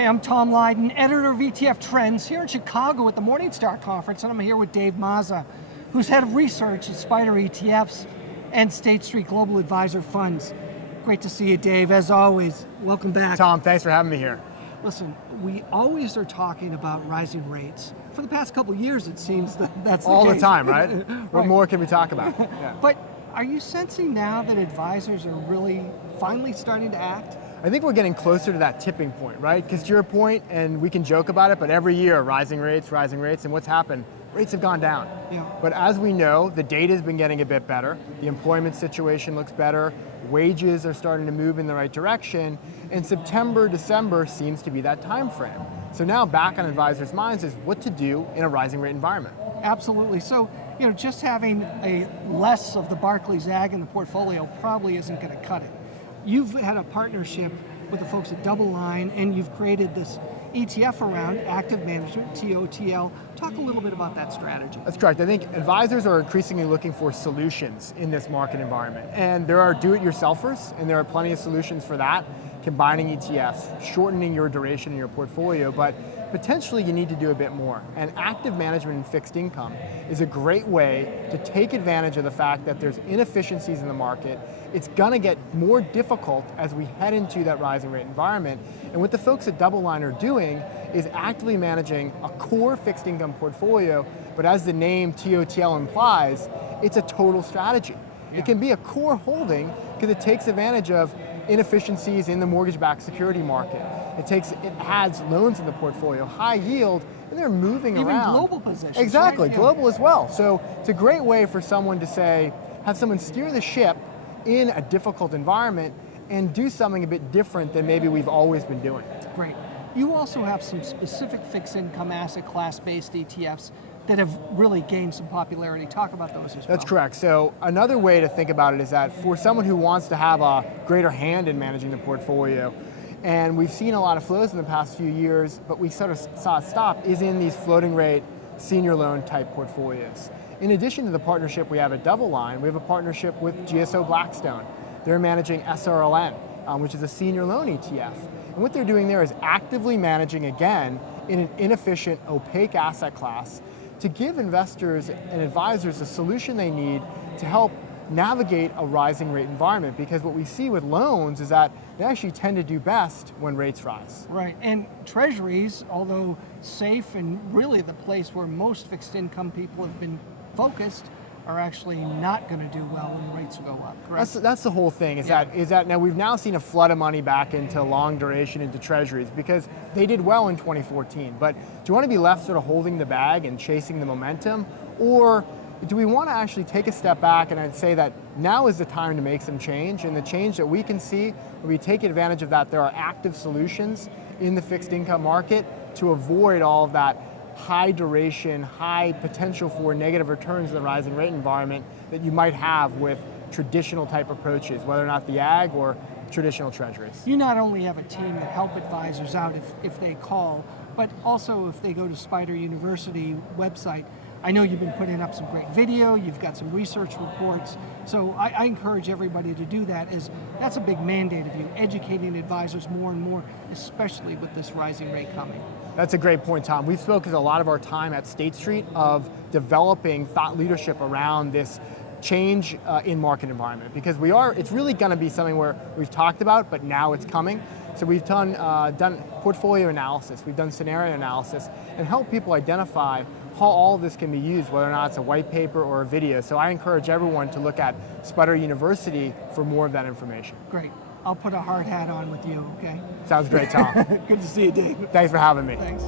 Hi, I'm Tom Lydon, editor of ETF Trends here in Chicago at the Morningstar Conference, and I'm here with Dave Mazza, who's head of research at SPDR ETFs and State Street Global Advisor Funds. Great to see you, Dave, as always. Welcome back. Tom, thanks for having me here. Listen, we always are talking about rising rates. For the past couple of years, it seems that's all the the case. time, right? What more can we talk about? Yeah. But are you sensing now that advisors are really finally starting to act? I think we're getting closer to that tipping point, right? Because to your point, and we can joke about it, but every year, rising rates, and what's happened? Rates have gone down. Yeah. But as we know, the data's been getting a bit better. The employment situation looks better. Wages are starting to move in the right direction. And September, December seems to be that time frame. So now back on advisors' minds is what to do in a rising rate environment. Absolutely. So, just having a less of the Barclays Ag in the portfolio probably isn't going to cut it. You've had a partnership with the folks at DoubleLine, and you've created this ETF around active management, TOTL. Talk a little bit about that strategy. That's correct. I think advisors are increasingly looking for solutions in this market environment. And there are do-it-yourselfers, and there are plenty of solutions for that, combining ETFs, shortening your duration in your portfolio, but potentially you need to do a bit more. And active management in fixed income is a great way to take advantage of the fact that there's inefficiencies in the market. It's going to get more difficult as we head into that rising rate environment. And what the folks at DoubleLine are doing is actively managing a core fixed income portfolio, but as the name TOTL implies, it's a total strategy. Yeah. It can be a core holding because it takes advantage of inefficiencies in the mortgage-backed security market. It adds loans in the portfolio, high yield, and they're moving around. Even global positions. Exactly, right? global as well. So it's a great way for someone to say, have someone steer the ship in a difficult environment and do something a bit different than maybe we've always been doing. Great. You also have some specific fixed income asset class-based ETFs that have really gained some popularity. Talk about those as well. That's correct. So another way to think about it is that for someone who wants to have a greater hand in managing the portfolio, and we've seen a lot of flows in the past few years, but we sort of saw it stop, is in these floating rate senior loan type portfolios. In addition to the partnership we have at DoubleLine, we have a partnership with GSO Blackstone. They're managing SRLN, which is a senior loan ETF. And what they're doing there is actively managing, again, in an inefficient, opaque asset class to give investors and advisors the solution they need to help navigate a rising rate environment, because what we see with loans is that they actually tend to do best when rates rise. Right, and Treasuries, although safe and really the place where most fixed income people have been focused, are actually not going to do well when rates go up, correct? That's the whole thing, is that now we've now seen a flood of money back into long duration, into Treasuries, because they did well in 2014. But do you want to be left sort of holding the bag and chasing the momentum? Or do we want to actually take a step back, and I'd say that now is the time to make some change, and the change that we can see, when we take advantage of that, there are active solutions in the fixed income market to avoid all of that high duration, high potential for negative returns in the rising rate environment that you might have with traditional type approaches, whether or not the ag or traditional treasuries. You not only have a team that help advisors out if they call, but also if they go to SPDR University website. I know you've been putting up some great video, you've got some research reports, so I encourage everybody to do that, as that's a big mandate of you, educating advisors more and more, especially with this rising rate coming. That's a great point, Tom. We've focused a lot of our time at State Street of developing thought leadership around this change in market environment, because it's really going to be something where we've talked about, but now it's coming. So we've done portfolio analysis, we've done scenario analysis, and help people identify how all of this can be used, whether or not it's a white paper or a video. So I encourage everyone to look at SPDR University for more of that information. Great. I'll put a hard hat on with you, okay? Sounds great, Tom. Good to see you, Dave. Thanks for having me. Thanks.